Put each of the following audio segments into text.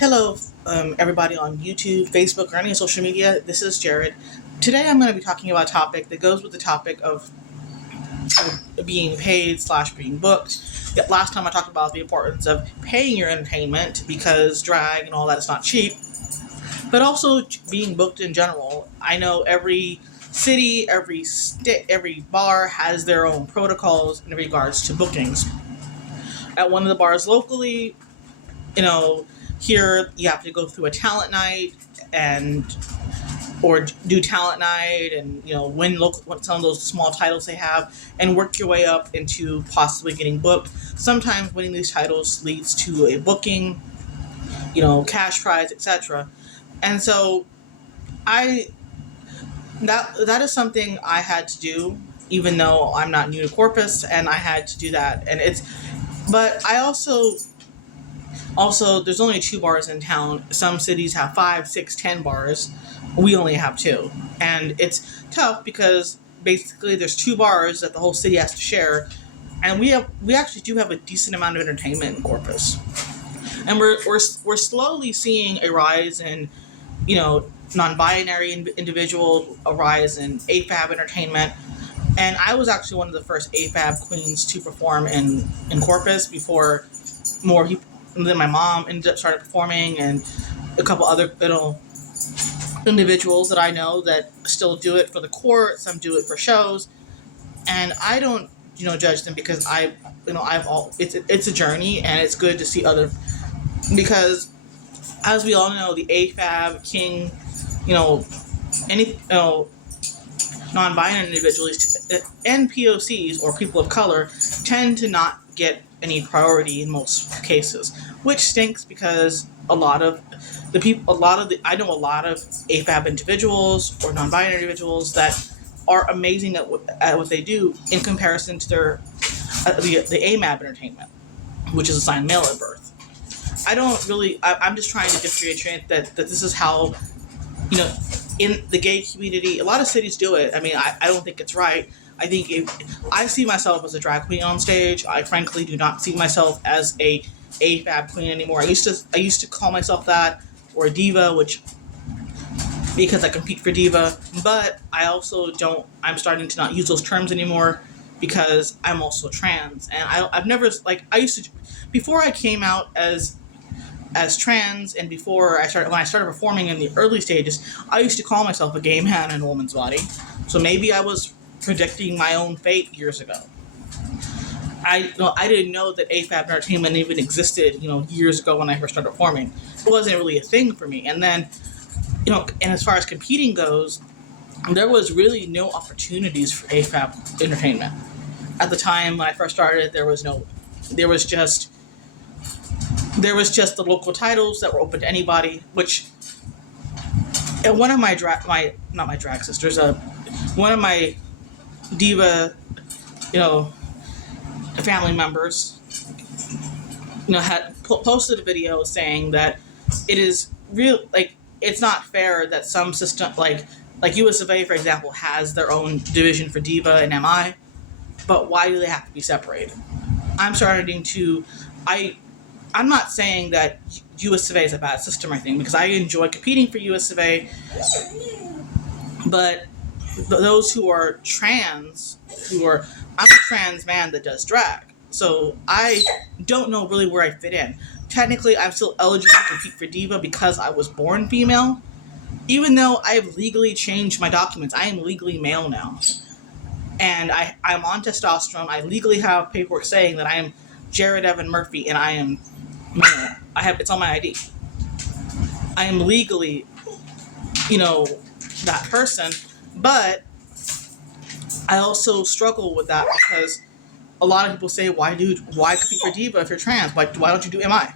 Hello, everybody on YouTube, Facebook, or any social media. This is Jared. Today I'm going to be talking about a topic that goes with the topic of being paid slash being booked. Yet last time I talked about the importance of paying your entertainment because drag and all that is not cheap, but also being booked in general. I know every city, every bar has their own protocols in regards to bookings. At one of the bars locally, you know, here you have to go through a talent night and or do talent night and win some of those small titles they have and work your way up into possibly getting booked. Sometimes winning these titles leads to a booking, cash prize, etc. And so I that is something I had to do, even though I'm not new to Corpus, and I had to do that. But I also, there's only 2 bars in town. Some cities have 5, 6, 10 bars. We only have 2. And it's tough because basically there's 2 bars that the whole city has to share. And we actually do have a decent amount of entertainment in Corpus. And we're slowly seeing a rise in, non-binary individuals, a rise in AFAB Entertainment. And I was actually one of the first AFAB queens to perform in Corpus before more people. And then my mom ended up started performing, and a couple other individuals that I know that still do it for the court. Some do it for shows, and I don't judge them because it's a journey, and it's good to see other, because as we all know, the AFAB King, any non-binary individuals and POCs or people of color tend to not get any priority in most cases, which stinks because I know a lot of AFAB individuals or non-binary individuals that are amazing at what they do in comparison to their the AMAB Entertainment, which is assigned male at birth. I'm just trying to differentiate that this is how, in the gay community, a lot of cities do it. I mean, I don't think it's right. I think I see myself as a drag queen on stage. I frankly do not see myself as a AFAB queen anymore. I used to call myself that, or a diva, because I compete for Diva. But I also don't. I'm starting to not use those terms anymore because I'm also trans, and I've never I used to before I came out as trans, and when I started performing in the early stages, I used to call myself a gay man in a woman's body. So maybe I was predicting my own fate years ago. I didn't know that AFAB Entertainment even existed, years ago when I first started performing. It wasn't really a thing for me. And then, and as far as competing goes, there was really no opportunities for AFAB Entertainment. At the time when I first started, there was just the local titles that were open to anybody, which, and one of my not my drag sisters, one of my Diva, family members, had posted a video saying that it is real, it's not fair that some system, like US of A, for example, has their own division for Diva and MI, but why do they have to be separated? I'm not saying that US of A is a bad system or anything, because I enjoy competing for US of A, but those who are trans, I'm a trans man that does drag, so I don't know really where I fit in. Technically, I'm still eligible to compete for Diva because I was born female, even though I've legally changed my documents. I am legally male now, and I'm on testosterone. I legally have paperwork saying that I am Jared Evan Murphy, and I am male. It's on my ID. I am legally, that person. But I also struggle with that because a lot of people say, why compete for Diva if you're trans? Why don't you do MI?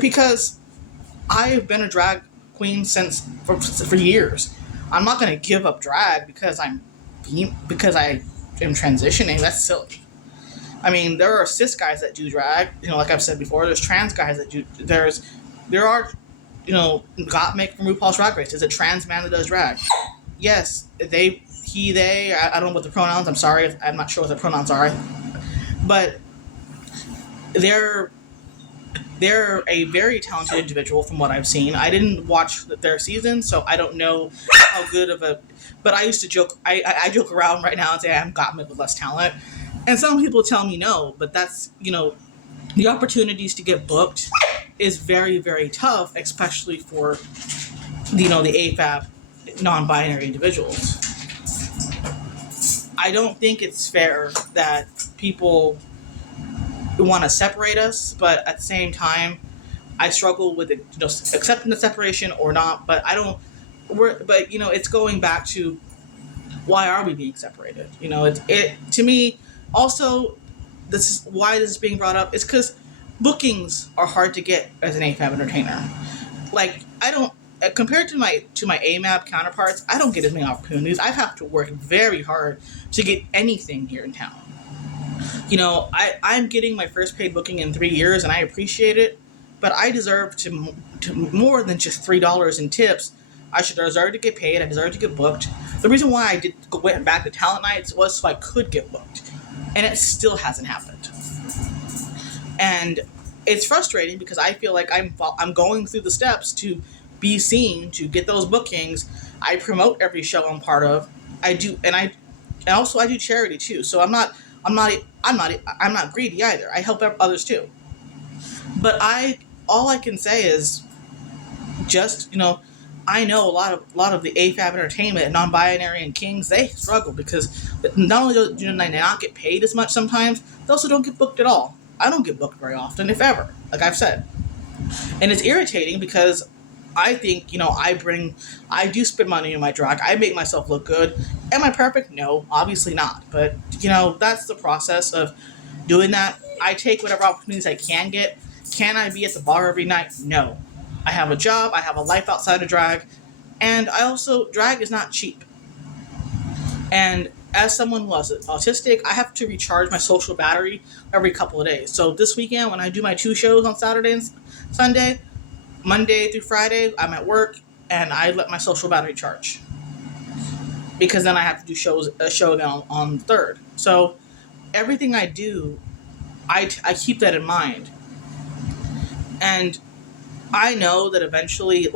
Because I've been a drag queen for years. I'm not going to give up drag because I am transitioning. That's silly. I mean, there are cis guys that do drag. Like I've said before, there's trans guys that do. There are, Gottmik from RuPaul's Drag Race is a trans man that does drag. Yes, they, I don't know what the pronouns, I'm sorry, I'm not sure what the pronouns are, but they're they're a very talented individual from what I've seen. I didn't watch their season, so I don't know how good of a. But I used to joke. I joke around right now and say I'm Gottmik with less talent, and some people tell me no. But that's the opportunities to get booked is very, very tough, especially for the AFAB non-binary individuals. I don't think it's fair that people want to separate us, but at the same time, I struggle with it, accepting the separation or not. But I don't. But it's going back to why are we being separated? It to me also. This is why this is being brought up. Is because bookings are hard to get as an AFAB entertainer. Like I don't compared to my AMAB counterparts, I don't get as many opportunities. I have to work very hard to get anything here in town. I'm getting my first paid booking in 3 years, and I appreciate it. But I deserve to more than just $3 in tips. I should deserve to get paid. I deserve to get booked. The reason why I went back to talent nights was so I could get booked, and it still hasn't happened. And it's frustrating because I feel like I'm going through the steps to be seen, to get those bookings. I promote every show I'm part of. I do, and also I do charity too. So I'm not greedy either. I help others too. But all I can say is just I know a lot of the AFAB Entertainment and non-binary and Kings, they struggle because not only do they not get paid as much sometimes, they also don't get booked at all. I don't get booked very often, if ever, like I've said. And it's irritating because I think, I do spend money on my drag. I make myself look good. Am I perfect? No, obviously not. But, that's the process of doing that. I take whatever opportunities I can get. Can I be at the bar every night? No. I have a job. I have a life outside of drag. And drag is not cheap. And as someone who is autistic, I have to recharge my social battery every couple of days. So this weekend, when I do my 2 shows on Saturday and Sunday, Monday through Friday, I'm at work and I let my social battery charge. Because then I have to do a show again on the 3rd. So everything I do, I keep that in mind. And I know that eventually,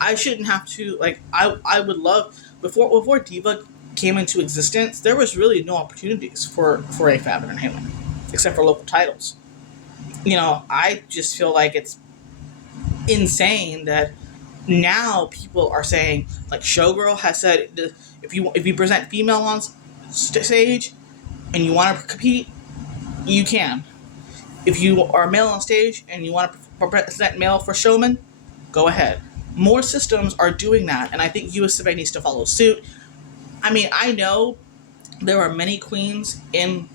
I shouldn't have to, I would love, before Diva came into existence, there was really no opportunities for AFAB Entertainment, except for local titles. I just feel like it's insane that now people are saying, like Showgirl has said, if you present female on stage and you want to compete, you can. If you are male on stage and you want to present male for showman, go ahead. More systems are doing that, and I think US Survey needs to follow suit. I mean, I know there are many queens many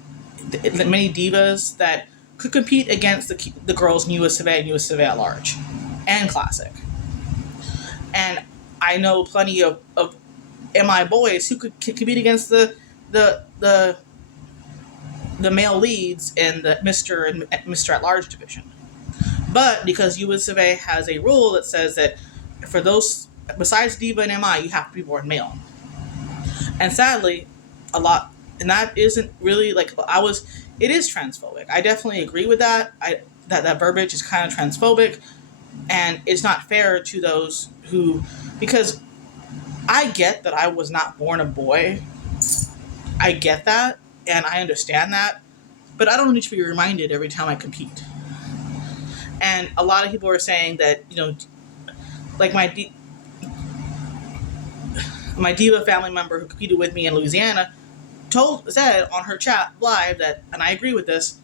divas that could compete against the girls in US Survey and US Survey at large, and Classic. And I know plenty of MI boys who could compete against the male leads in the Mr. at Large division. But because US Survey has a rule that says that for those besides Diva and MI, you have to be born male. And sadly, and that isn't really it is transphobic. I definitely agree with that. That verbiage is kind of transphobic, and it's not fair to those because I get that I was not born a boy. I get that, and I understand that, but I don't need to be reminded every time I compete. And a lot of people are saying that, like my Diva family member who competed with me in Louisiana said on her chat live that, and I agree with this,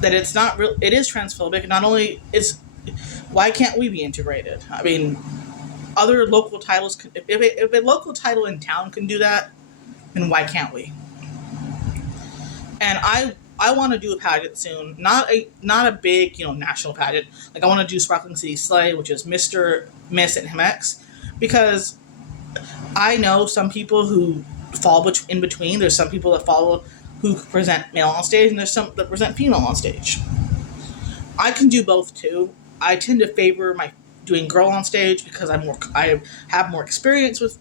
that it's not real. It is transphobic. Not only why can't we be integrated? I mean, other local titles. If a local title in town can do that, then why can't we? And I want to do a pageant soon. Not a big national pageant. Like I want to do Sparkling City Slay, which is Mr., Miss, and MX, because I know some people who fall in between. There's some people that who present male on stage, and there's some that present female on stage. I can do both too. I tend to favor doing girl on stage because I have more experience with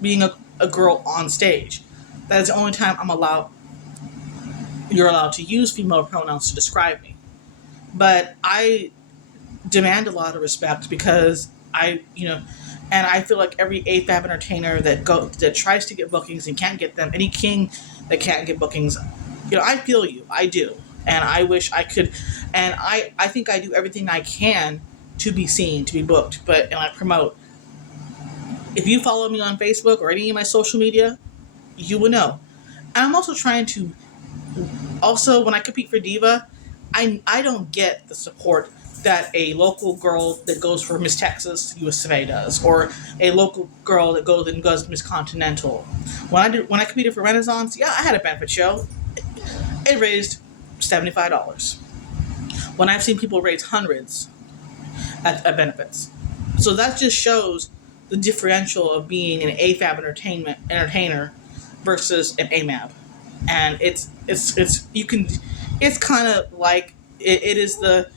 being a girl on stage. That is the only time you're allowed to use female pronouns to describe me. but I demand a lot of respect because and I feel like every AFAB entertainer that tries to get bookings and can't get them, any king that can't get bookings, I feel you, I do, and I wish I could, and I think I do everything I can to be seen, to be booked, and I promote. If you follow me on Facebook or any of my social media, you will know. And I'm also trying to, also when I compete for Diva, I don't get the support that a local girl that goes for Miss Texas USA does, or a local girl that goes and does Miss Continental. When I competed for Renaissance, yeah, I had a benefit show. It raised $75. When I've seen people raise hundreds at benefits, so that just shows the differential of being an AFAB entertainer versus an AMAB, and it's kind of like it is the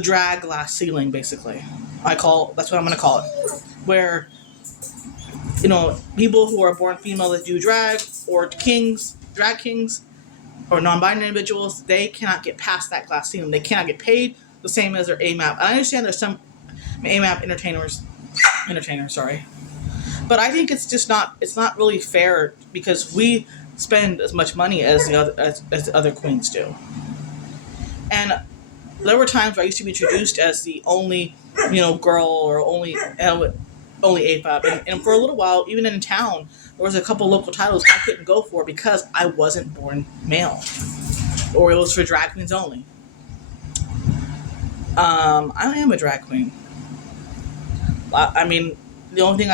drag glass ceiling, basically. That's what I'm gonna call it, where people who are born female that do drag, or drag kings, or non-binary individuals, they cannot get past that glass ceiling. They cannot get paid the same as their AMAB. I understand there's some AMAB entertainers, sorry, but I think it's not really fair because we spend as much money as the other queens do. And there were times where I used to be introduced as the only, girl, or only AFAB, and for a little while, even in town, there was a couple local titles I couldn't go for because I wasn't born male, or it was for drag queens only. I am a drag queen. I mean, the only thing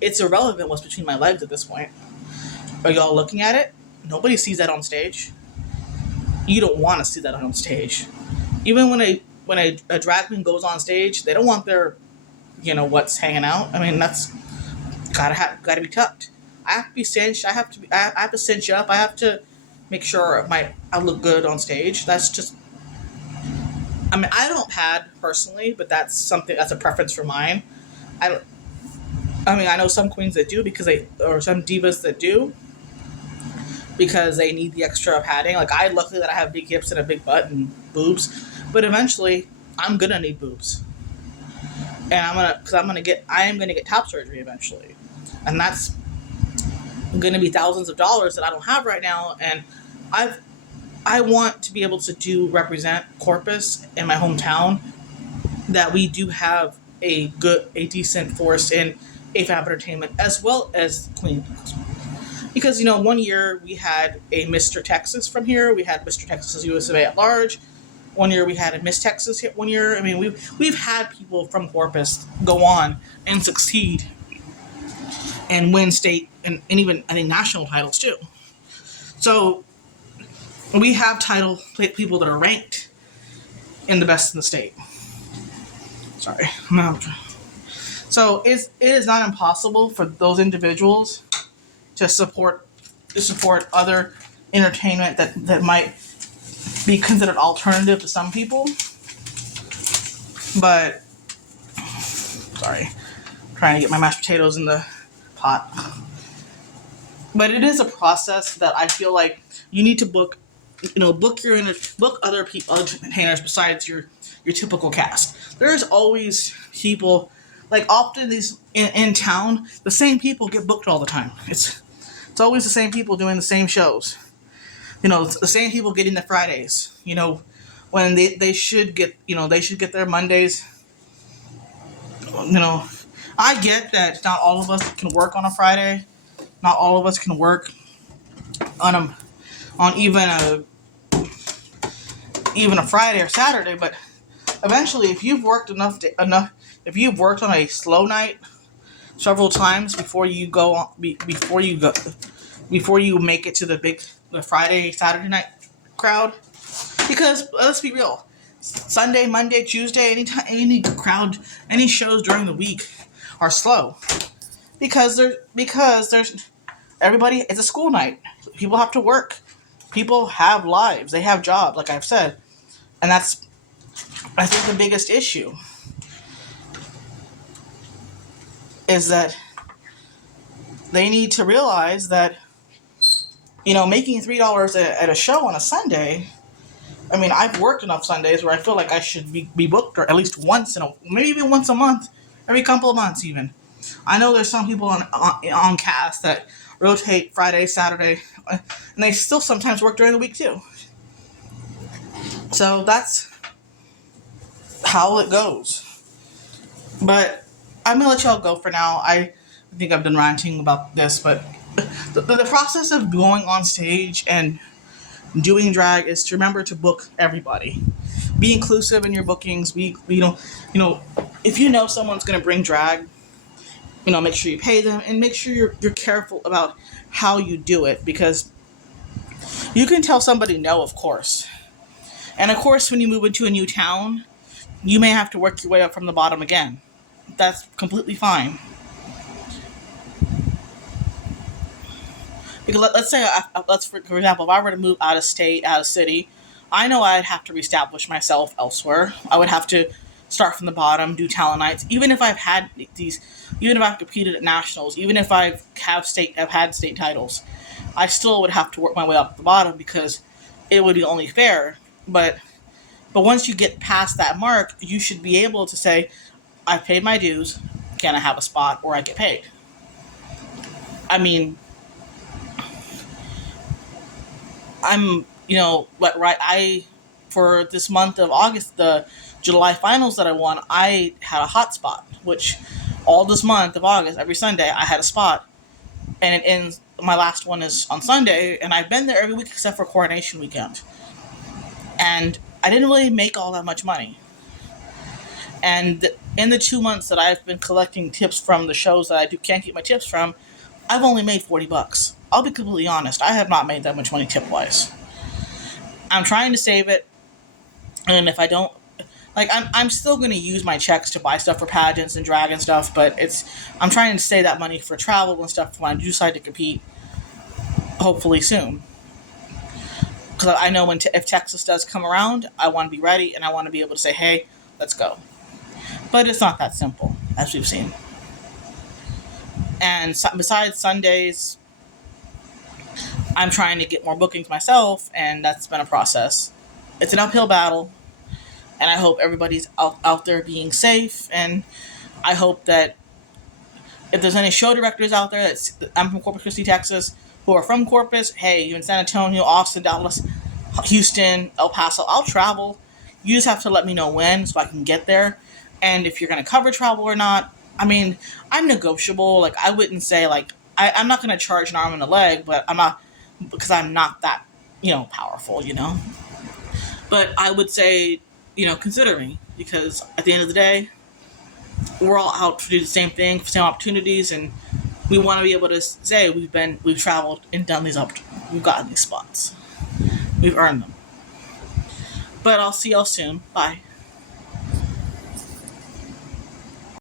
it's irrelevant what's between my legs at this point. Are y'all looking at it? Nobody sees that on stage. You don't want to see that on stage. Even when a drag queen goes on stage, they don't want their, what's hanging out. I mean, that's gotta be tucked. I have to be cinched. I have to cinch up. I have to make sure I look good on stage. That's just. I mean, I don't pad personally, but that's a preference for mine. I know some queens that do or some divas that do, because they need the extra padding. Like, luckily that I have big hips and a big butt and boobs, but eventually I'm gonna need boobs, and I am gonna get top surgery eventually, and that's gonna be thousands of dollars that I don't have right now, and I want to be able to represent Corpus in my hometown, that we do have a decent force in AFAB Entertainment as well as Queens. Because, 1 year we had a Mr. Texas from here. We had Mr. Texas USA at large. 1 year we had a Miss Texas hit 1 year. I mean, we've had people from Corpus go on and succeed and win state and even, I think, national titles too. So we have people that are ranked in the best in the state. Sorry, I'm out. So it is not impossible for those individuals to support other entertainment that might be considered alternative to some people. But sorry, I'm trying to get my mashed potatoes in the pot. But it is a process that I feel like you need to book other people, other entertainers besides your typical cast. There's always people, like, often these in town, the same people get booked all the time. It's always the same people doing the same shows. It's the same people getting the Fridays. When they should get their Mondays. I get that not all of us can work on a Friday. Not all of us can work on even a Friday or Saturday, but eventually, if you've worked if you've worked on a slow night several times before you make it to the Friday, Saturday night crowd, because let's be real, Sunday, Monday, Tuesday, any shows during the week are slow because there's everybody. It's a school night. People have to work. People have lives. They have jobs, like I've said, and that's, I think, the biggest issue is that they need to realize that, making $3 at a show on a Sunday, I mean, I've worked enough Sundays where I feel like I should be booked, or at least maybe even once a month, every couple of months even. I know there's some people on cast that rotate Friday, Saturday, and they still sometimes work during the week too. So that's how it goes. But I'm gonna let y'all go for now. I think I've been ranting about this, but the process of going on stage and doing drag is to remember to book everybody. Be inclusive in your bookings. If you know someone's gonna bring drag, make sure you pay them, and make sure you're careful about how you do it, because you can tell somebody no, of course. And of course, when you move into a new town, you may have to work your way up from the bottom again. That's completely fine. Because let's say, for example, if I were to move out of state, out of city, I know I'd have to reestablish myself elsewhere. I would have to start from the bottom, do talent nights. Even if I've competed at nationals, even if I've had state titles, I still would have to work my way up the bottom, because it would be only fair. But once you get past that mark, you should be able to say, I've paid my dues, can I have a spot, or I get paid? I mean, for this month of August, the July finals that I won, I had a hot spot, which all this month of August, every Sunday, I had a spot. And it ends, my last one is on Sunday, and I've been there every week except for coronation weekend. And I didn't really make all that much money. And in the 2 months that I've been collecting tips from the shows that I can't get my tips from, I've only made $40. I'll be completely honest. I have not made that much money tip-wise. I'm trying to save it. And if I don't, I'm still going to use my checks to buy stuff for pageants and drag and stuff, but I'm trying to save that money for travel and stuff when I do decide to compete, hopefully soon. Because I know if Texas does come around, I want to be ready, and I want to be able to say, hey, let's go. But it's not that simple, as we've seen. And besides Sundays, I'm trying to get more bookings myself, and that's been a process. It's an uphill battle, and I hope everybody's out there being safe, and I hope that if there's any show directors out there, I'm from Corpus Christi, Texas, who are from Corpus, hey, you're in San Antonio, Austin, Dallas, Houston, El Paso, I'll travel. You just have to let me know when so I can get there. And if you're going to cover travel or not, I mean, I'm negotiable. I wouldn't say, I'm not going to charge an arm and a leg, but I'm not, because I'm not that, powerful, But I would say, consider me, because at the end of the day, we're all out to do the same thing, same opportunities, and we want to be able to say we've traveled and done we've gotten these spots. We've earned them. But I'll see y'all soon. Bye.